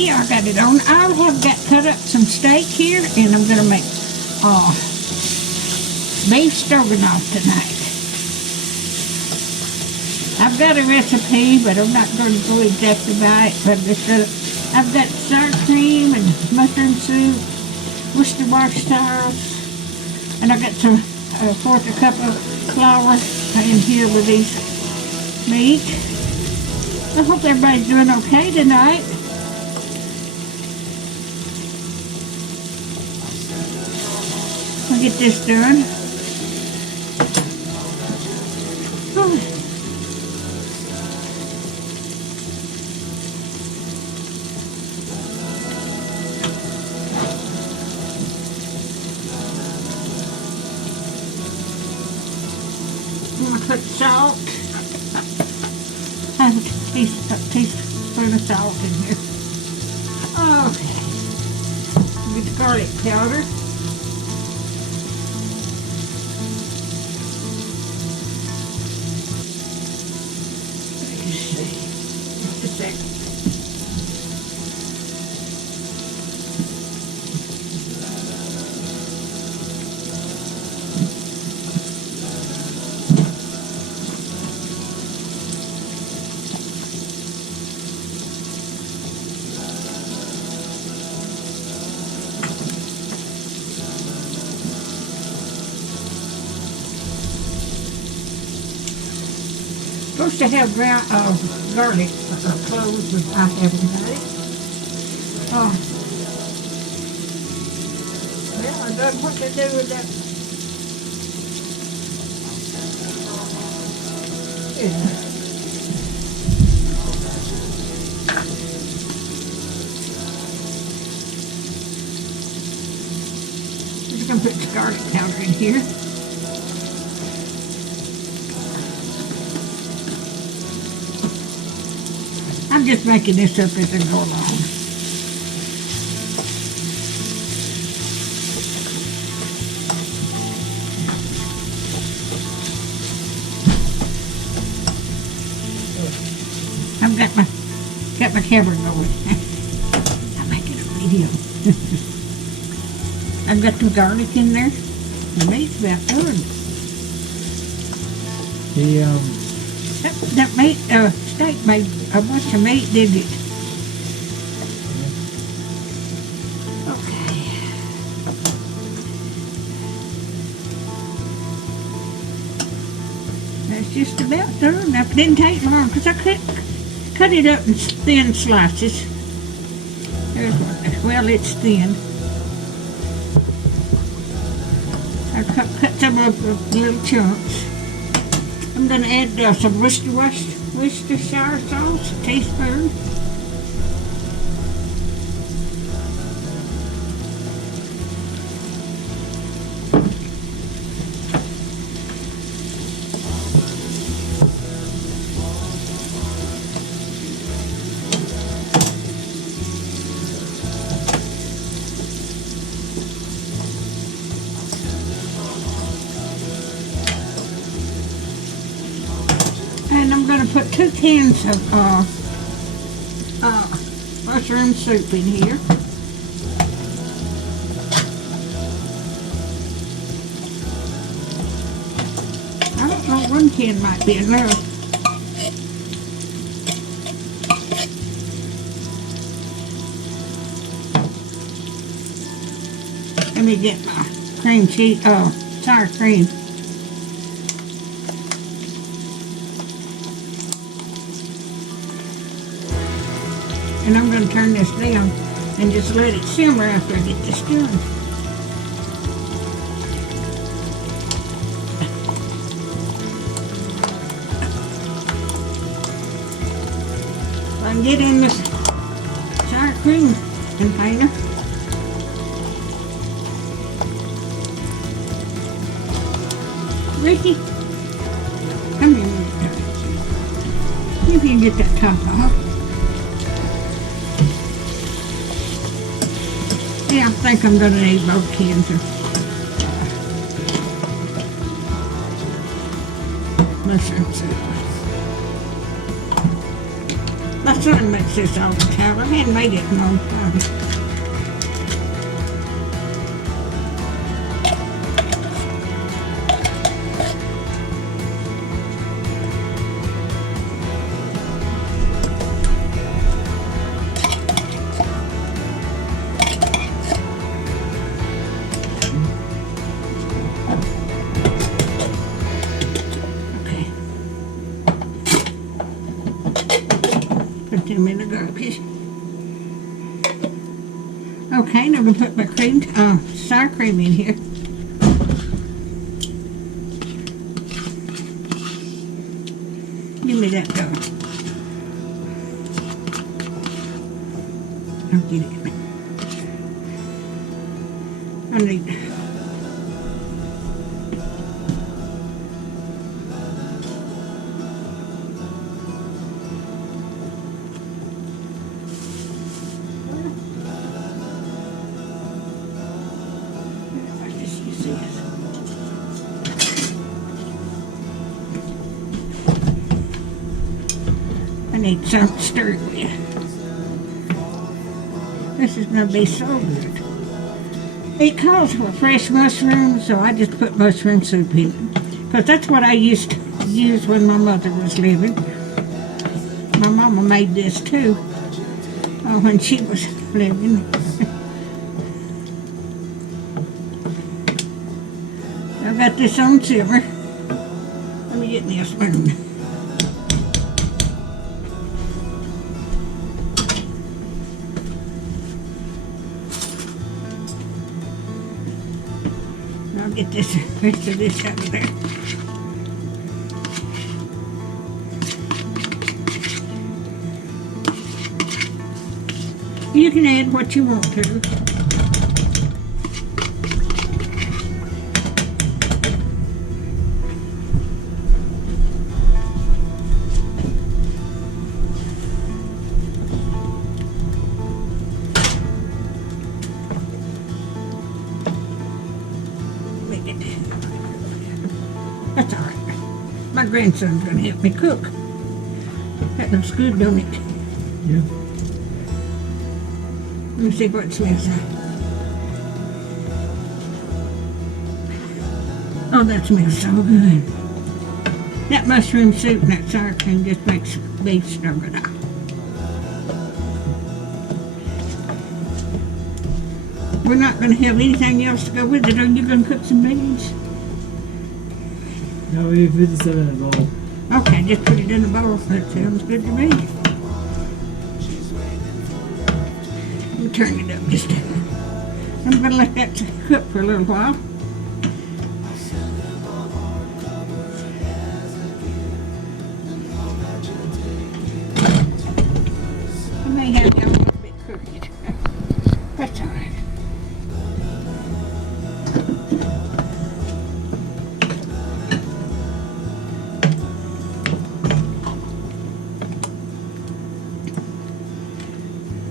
Yeah, I got it on. I have got cut up some steak here, and I'm gonna make beef stroganoff tonight. I've got a recipe, but I'm not going to go exactly by it. But I've got sour cream and mushroom soup, worcestershire, and I got some fourth a cup of flour in here with these meat. I hope everybody's doing okay tonight. I'll get this done. Oh. I'm going to put salt. I have a teaspoon of salt in here. Okay. Get the garlic powder. Let's see. Just a second. Supposed to have garlic cloves, but I haven't got it. Well, I don't know what to do with that. Yeah. I'm just going to put the garlic powder in here. I'm just making this up as I go along. I've got my camera going. I'm making a video. I've got the garlic in there. The meat's about done. That meat steak made a bunch of meat, didn't it? Okay. That's just about done. Now, it didn't take long because I cut it up in thin slices. There's one. Well, it's thin. I cut some up in little chunks. I'm going to add some Worcestershire sauce, a teaspoon. And I'm going to put 2 cans of mushroom soup in here. I don't know, 1 can might be enough. Let me get my cream cheese, sour cream. And I'm going to turn this down and just let it simmer after I get this done. If I can get in this sour cream container. Ricky, come here. See if you can get that top off. Yeah, I think I'm going to need both cans of mushroom soup. My son makes this all the time. I hadn't made it in a long time. Put them in the garbage. Okay, now I'm going to put my cream, sour cream in here. Give me that dough. I'll get it. I need need something to stir it with. This is going to be so good. It calls for fresh mushrooms, so I just put mushroom soup in it. Because that's what I used to use when my mother was living. My mama made this too when she was living. I got this on simmer. Let me get me a spoon. I'll get this rest of this out of there. You can add what you want to. That's all right. My grandson's gonna help me cook. That looks good, don't it? Yeah. Let me see what it smells like. Oh, that smells so good. That mushroom soup and that sour cream just makes beef stroganoff. We're not going to have anything else to go with it. Are you going to cook some beans? No, we put this in a bowl. Okay, just put it in a bowl. That sounds good to me. Let me turn it up just a minute. I'm going to let that cook for a little while. I may have it a little bit cooked. That's all right.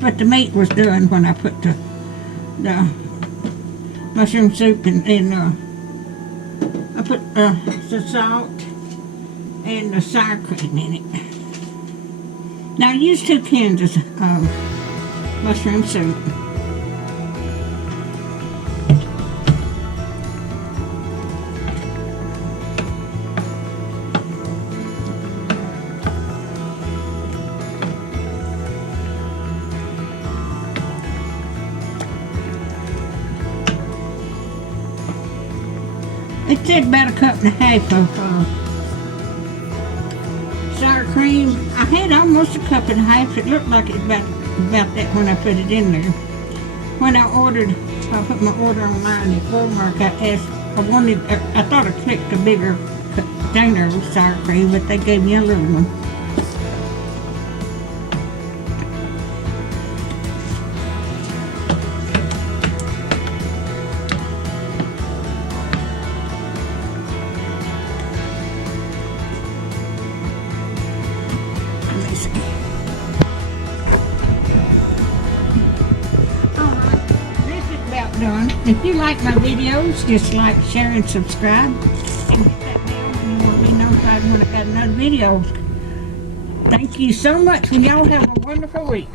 But the meat was done when I put the mushroom soup in. I put the salt and the sour cream in it. Now I used 2 cans of mushroom soup. It said about 1.5 cups of sour cream. I had almost 1.5 cups. It looked like it about that when I put it in there. When I put my order online at Walmart, I thought I clicked a bigger container of sour cream, but they gave me a little one. Done. If you like my videos, just like, share, and subscribe. And hit that bell when you want to be notified when I got another video Thank you so much, and y'all have a wonderful week.